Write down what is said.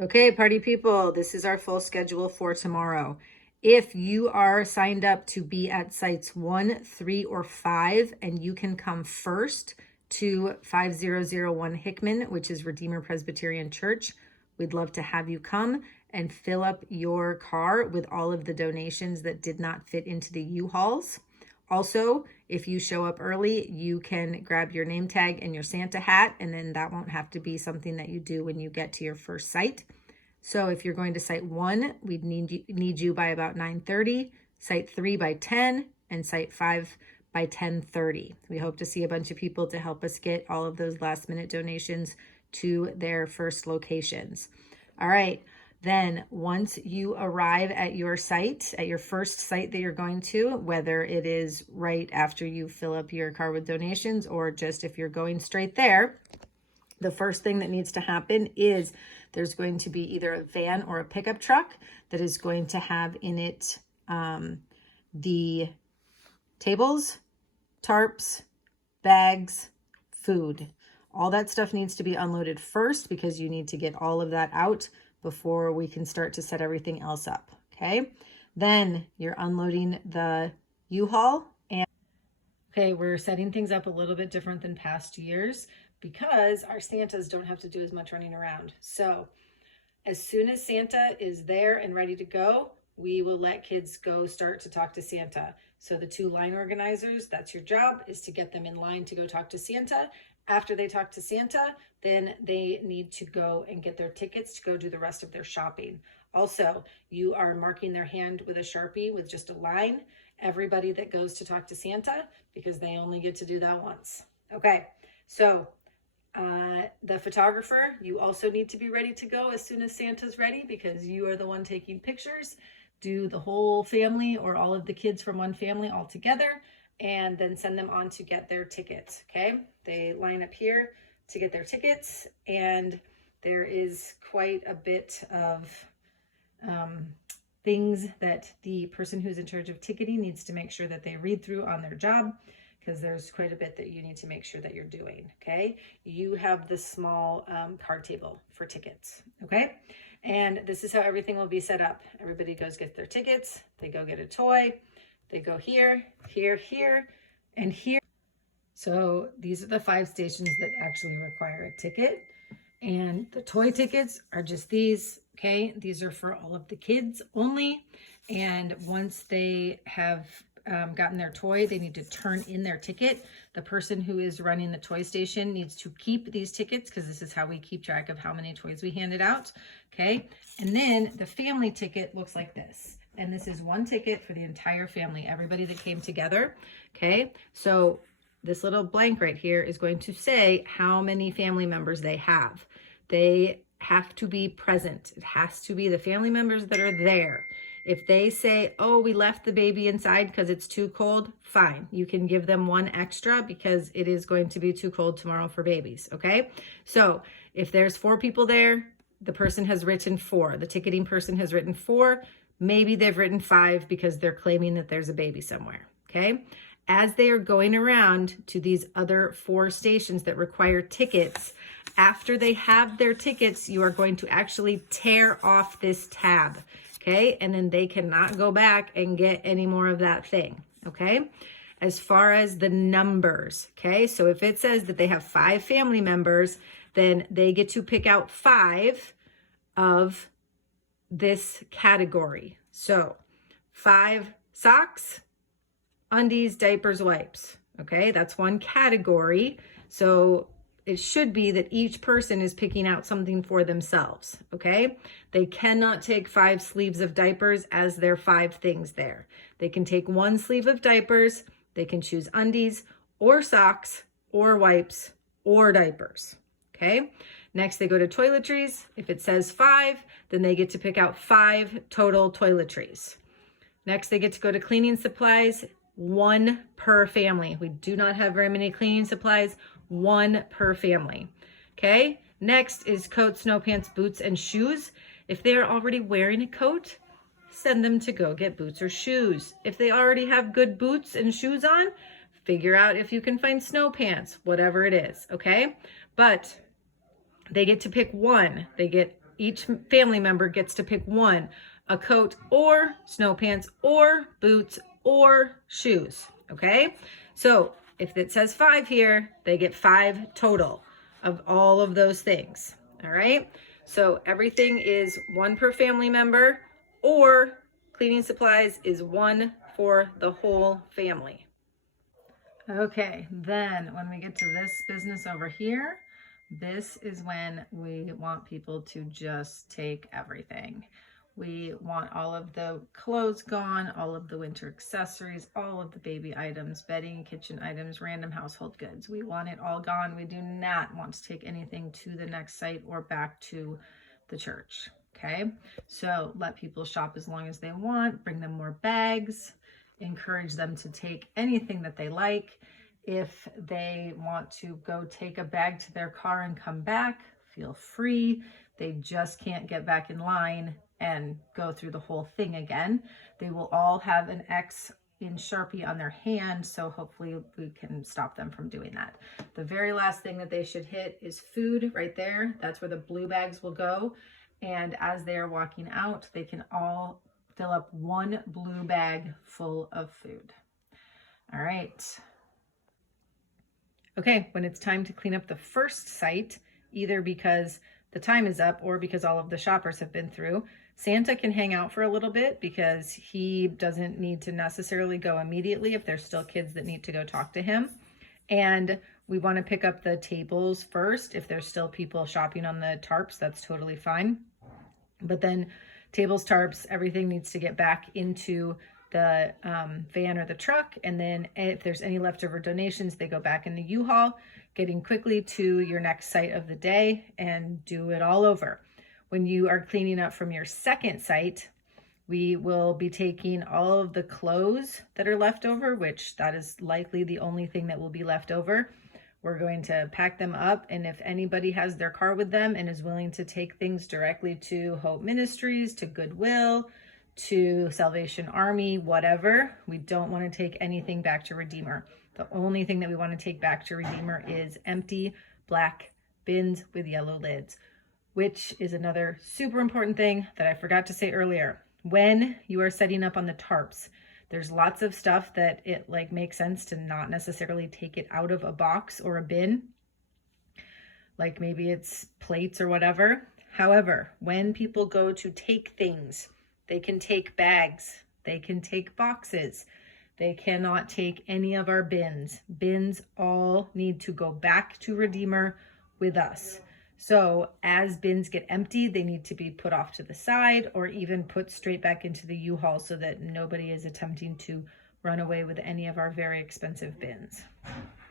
Okay, party people, this is our full schedule for tomorrow. If you are signed up to be at sites 1, 3, or 5, and you can come first to 5001 Hickman, which is Redeemer Presbyterian Church, we'd love to have you come and fill up your car with all of the donations that did not fit into the U-Hauls. Also, if you show up early, you can grab your name tag and your Santa hat, and then that won't have to be something that you do when you get to your first site. So if you're going to site 1, we'd need you by about 9:30, site 3 by 10, and site 5 by 10:30. We hope to see a bunch of people to help us get all of those last minute donations to their first locations. All right. Then once you arrive at your site, at your first site that you're going to, whether it is right after you fill up your car with donations or just if you're going straight there, the first thing that needs to happen is there's going to be either a van or a pickup truck that is going to have in it the tables, tarps, bags, food. All that stuff needs to be unloaded first because you need to get all of that out before we can start to set everything else up, okay? Then you're unloading the U-Haul. And okay, we're setting things up a little bit different than past years because our Santas don't have to do as much running around. So as soon as Santa is there and ready to go, we will let kids go start to talk to Santa. So the 2 line organizers, that's your job, is to get them in line to go talk to Santa. After they talk to Santa, then they need to go and get their tickets to go do the rest of their shopping. Also, you are marking their hand with a Sharpie with just a line, everybody that goes to talk to Santa, because they only get to do that once. Okay, so the photographer, you also need to be ready to go as soon as Santa's ready because you are the one taking pictures. Do the whole family or all of the kids from one family all together and then send them on to get their tickets, okay? They line up here to get their tickets, and there is quite a bit of things that the person who's in charge of ticketing needs to make sure that they read through on their job, because there's quite a bit that you need to make sure that you're doing, okay? You have the small card table for tickets, okay? And this is how everything will be set up. Everybody goes get their tickets, they go get a toy, they go here, here, here, and here. So these are the 5 stations that actually require a ticket. And the toy tickets are just these, okay? These are for all of the kids only. And once they have gotten their toy, they need to turn in their ticket. The person who is running the toy station needs to keep these tickets because this is how we keep track of how many toys we handed out, okay? And then the family ticket looks like this. And this is 1 ticket for the entire family, everybody that came together, okay? So this little blank right here is going to say how many family members they have. They have to be present. It has to be the family members that are there. If they say, oh, we left the baby inside because it's too cold, fine. You can give them 1 extra because it is going to be too cold tomorrow for babies, okay? So if there's 4 people there, the person has written 4. The ticketing person has written 4. Maybe they've written 5 because they're claiming that there's a baby somewhere, okay? As they are going around to these other 4 stations that require tickets, after they have their tickets, you are going to actually tear off this tab, okay? And then they cannot go back and get any more of that thing, okay? As far as the numbers, okay? So if it says that they have 5 family members, then they get to pick out 5 of this category. So 5 socks, undies, diapers, wipes. Okay, that's 1 category. So it should be that each person is picking out something for themselves. Okay, they cannot take 5 sleeves of diapers as their 5 things there. They can take 1 sleeve of diapers. They can choose undies or socks or wipes or diapers. Okay, next they go to toiletries. If it says 5, then they get to pick out 5 total toiletries. Next they get to go to cleaning supplies, 1 per family. We do not have very many cleaning supplies, 1 per family. Okay, next is coat, snow pants, boots, and shoes. If they're already wearing a coat, send them to go get boots or shoes. If they already have good boots and shoes on, figure out if you can find snow pants, whatever it is, okay? But they get to pick 1. They get each family member gets to pick one, a coat or snow pants or boots or shoes, okay? So if it says 5 here, they get 5 total of all of those things, all right? So everything is 1 per family member, or cleaning supplies is 1 for the whole family. Okay, then when we get to this business over here, this is when we want people to just take everything. We want all of the clothes gone, all of the winter accessories, all of the baby items, bedding, kitchen items, random household goods. We want it all gone. We do not want to take anything to the next site or back to the church, okay? So let people shop as long as they want, bring them more bags, encourage them to take anything that they like. If they want to go take a bag to their car and come back, feel free. They just can't get back in line and go through the whole thing again. They will all have an X in Sharpie on their hand, so hopefully we can stop them from doing that. The very last thing that they should hit is food right there. That's where the blue bags will go. And as they are walking out, they can all fill up 1 blue bag full of food. All right. Okay, when it's time to clean up the first site, either because the time is up or because all of the shoppers have been through, Santa can hang out for a little bit because he doesn't need to necessarily go immediately if there's still kids that need to go talk to him. And we want to pick up the tables first. If there's still people shopping on the tarps, that's totally fine. But then tables, tarps, everything needs to get back into the van or the truck. And then if there's any leftover donations, they go back in the U-Haul, getting quickly to your next site of the day and do it all over. When you are cleaning up from your second site, we will be taking all of the clothes that are left over, which that is likely the only thing that will be left over. We're going to pack them up, and if anybody has their car with them and is willing to take things directly to Hope Ministries, to Goodwill, to Salvation Army, whatever, we don't want to take anything back to Redeemer. The only thing that we want to take back to Redeemer is empty black bins with yellow lids, which is another super important thing that I forgot to say earlier. When you are setting up on the tarps, there's lots of stuff that it makes sense to not necessarily take it out of a box or a bin. Like maybe it's plates or whatever. However, when people go to take things, they can take bags, they can take boxes. They cannot take any of our bins. Bins all need to go back to Redeemer with us. So as bins get emptied, they need to be put off to the side or even put straight back into the U-Haul so that nobody is attempting to run away with any of our very expensive bins.